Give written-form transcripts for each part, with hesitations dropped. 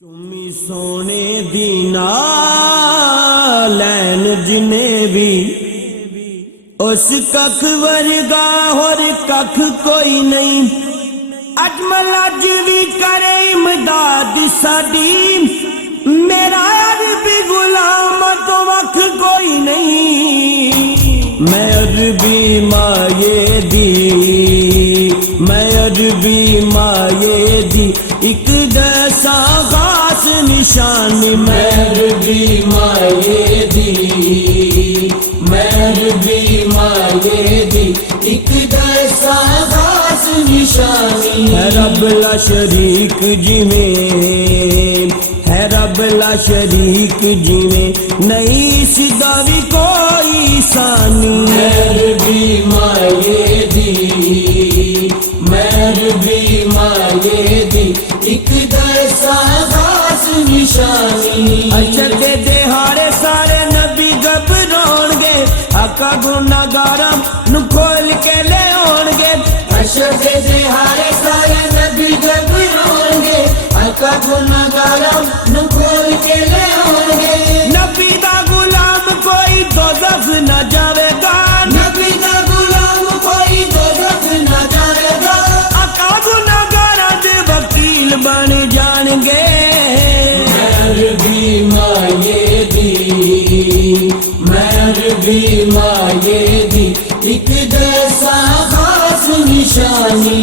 चुम्मी सोने दी लैन जिने भी उस कख वर्गा होर कख कोई नहीं। अजमल अज भी करे इमदाद साडी, मेरा अरबी गुलाम तो वख कोई नहीं। मैं अरबी माये दी, मैं अरबी माये दी एक दसा खास निशानी। मैं अरबी माये दी, मैं अरबी माये दी एक दसा खास निशानी। है रब ला शरीक जिमें, है रब ला शरीक जिमें नहीं सिदा भी कोई सानी। मैं अरबी माये दी, मैं अरबी माये दी एक दसा खास निशानी। अचर दे दिहाड़े सारे नबी घबराउणगे, आका गुनाहगारां नूं खोल के ले आउणगे। अचर दे दिहाड़े सारे नबी घबराउणगे, आका गुनाहगारां नूं खोल के ले आउणगे। नबी दा गुलाम कोई दोज़ख न जावेगा, नबी दा गुलाम कोई दोज़ख न जावेगा। आका गुनाहगारां दे वकील बन जाणगे। मैं अरबी माये दी, मैं अरबी माये दी एक दसा खास निशानी।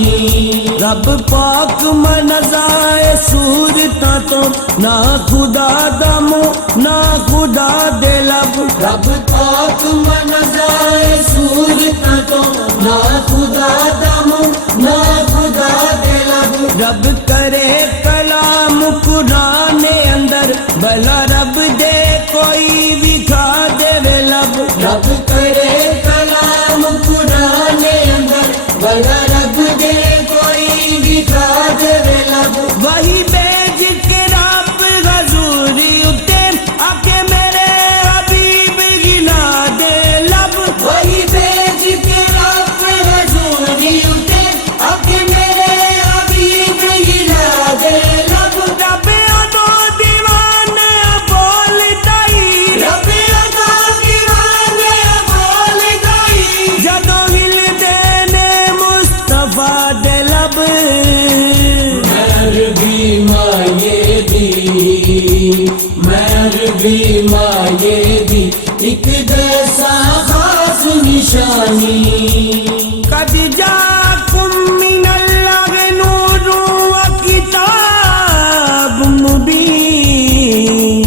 रब पाक मनजाए सूरता तो ना खुदा दा मुंह ना खुदा दे लब। रब पाक मनजाए सूरता तो ना खुदा दा मुंह ना खुदा दे लब। रब करे कलाम कुरान अंदर, भला रब दे कोई भी खा दे लब। रब करे कलाम कुरान अंदर, भला रब दे कोई भी खा दे लब। वही बेज के रब हजूरी उते आके मेरे हबीब गिला दे लब। वही बेज के रब हजूरी उते आके मेरे हबीब गिला दे लब। रब अदो दीवाने बोल दाई, रब अदो दीवाने बोल दाई जदों हिल देने मुस्तफा दे लब। मैं अरबी माये दी, मैं अरबी माये दी एक दसा खास निशानी। कद जाकुम मिनल्लाहि नूरुन व किताब मुबीन।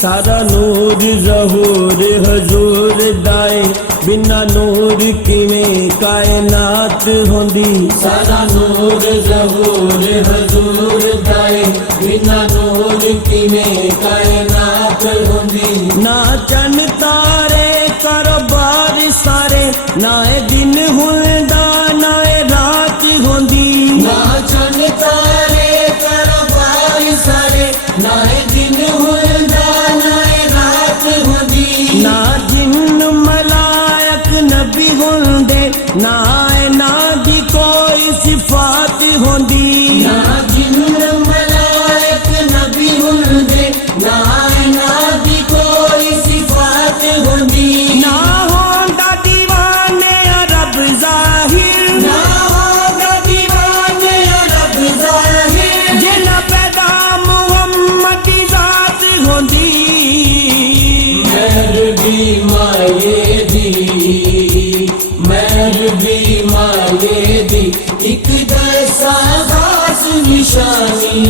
सारा नूर ज़हूर हजूर दाए, बिना नूर किवें कायनात होंदी। सारा नूर ज़हूर हजूर दाए, बिना नूर किवें कायनात होंदी। ना चन तारे कारोबार सारे, ना ए दिन हुंदा ना ए रात होंदी। ना चन तारे कारोबार सारे, ना ए दिन हुंदा ना ए रात होंदी। ना जिन्न मलायक नबी होंदे, ना ए ना दी कोई सिफात होंदी। ना जिन्न मलायक नबी होंदे, ना ए ना दी कोई सिफात होंदी। ना होंदा दीवाने रब ज़ाहिर, ना होंदा दीवाने रब ज़ाहिर जिन्ना पैदा मुहम्मद दी ज़ात होंदी। मैं अरबी माये दी, मैं अरबी माये दी एक दसा खास निशानी।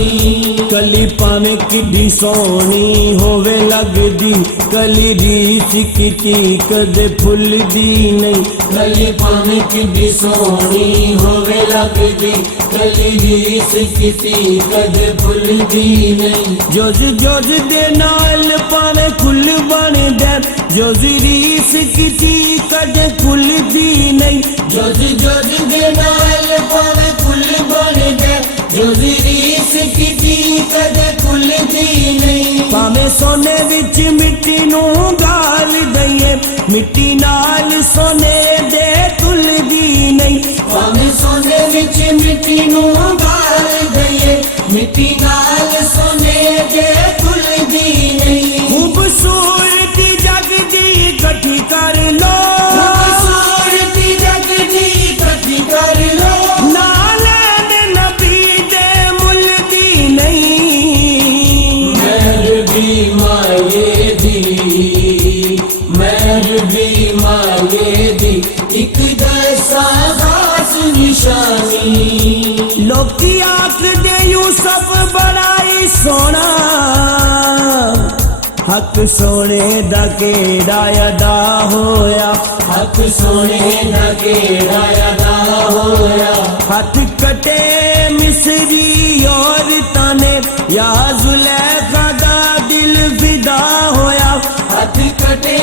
कली पावें किड्डी सोहनी होवे लगदी, कली रीस कीती कदे फुलदी नहीं। कली पावें किड्डी सोहनी होवे लगदी, कली रीस कीती कदे फुलदी नहीं। जोज जोज दे नाल पावें कुल बन दे, जोज रीस कीती कदे फुलदी नहीं। जोज जोज दे नाल पावें कुल बन दे, जोज रीस कीती कदे फुलदी नहीं। भावें सोने विच मिट्टी नूं गाल दईए, मिट्टी नाल सोने दे तुलदी नहीं। भावें सोने विच मिट्टी नूं गाल दईए, मिट्टी नाल सोने भी मांगे दी, महर भी मांगे दी, एक जैसा खास निशानी। लोकी आखदे यूसुफ बड़ा ही सोना, हक सोने दा केड़ा अदा होया, हक सोने दा केड़ा अदा होया। हथ कटे मिस्री औरतां ने या जुलेखा दा दिल फिदा होया, हथ कटे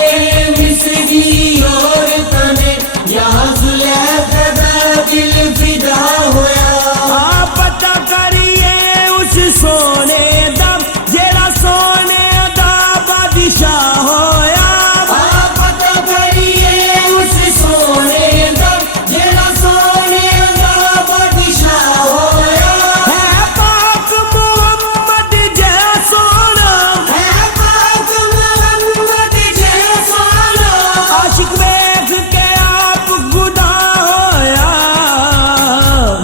मिस्री औरतां ने या जुलेखा दा दिल फिदा होया। आ पता करिए उस सोने दा जेड़ा सोने होया, पता करिए उस सोने दा जेड़ा सोने दा बादशाह होया। है पाक मोहम्मद जैसा सोना, है पाक मोहम्मद जैसा सोना, आशिक वेख के आप खुदा होया।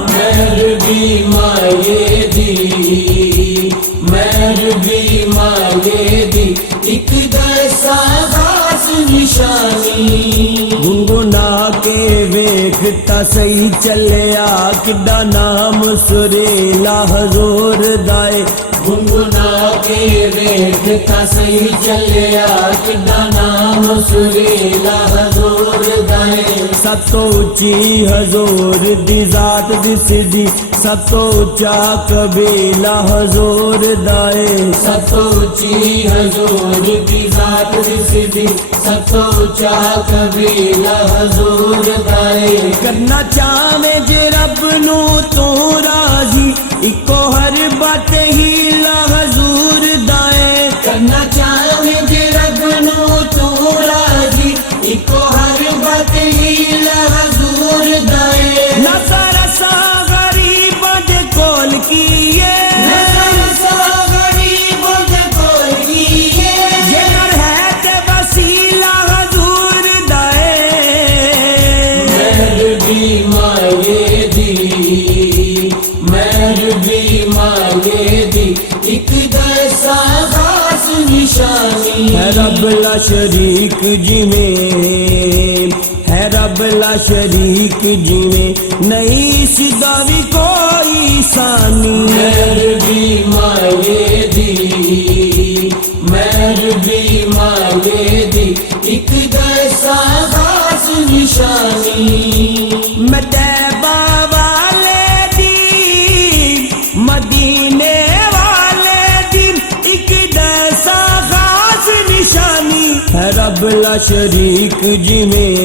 महर भी मांगे दी, महर भी मांगे दी, एक जैसा खास निशानी। गुनगुना के वेखता सही चलिया किड्डा नाम सुरेला हजूर दाए। गुनगुना के वेखता सही चलिया किड्डा नाम सुरेला हजूर दाए। सब तो ऊंची हजूर दी जात दिसदी, सब तो ऊंचा कबीला हजूर दाए। सब तो ऊंची हजूर दी जात दिसदी, सब तो ऊंचा कबीला हजूर दाए। करना चाहे जे रब नू तू राजी, इको हर बात ही ला हजूर दाए। करना चाहे जे रब नू तू राजी, इको हर बात ही ला हजूर दाए। नसर सा गरीब दे कोल कीए, नसर सा गरीब दे कोल कीए, जेकर है ते वसीला हजूर दाए। महर भी मांगे दी, महर भी मांगे दी, एक जैसा खास निशानी। है रब ला शरीक जिमें, है रब ला शरीक जिमें, नहीं सीधा भी कोई सानी। महर भी मांगे दी, महर भी मांगे दी, एक जैसा खास निशानी। मैं तैबा वाले दी, मदीने वाले दी, एक जैसा खास निशानी। है रब ला शरीक जिमें,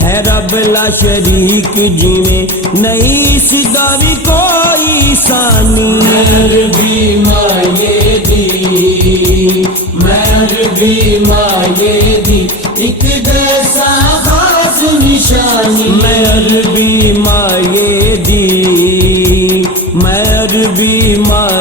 है रब ला शरीक जिमें, नहीं सीधा भी कोई सानी। महर भी मांगे दी, महर भी मांगे दी, एक जैसा खास निशानी। महर भी मांगे दी, महर भी मांगे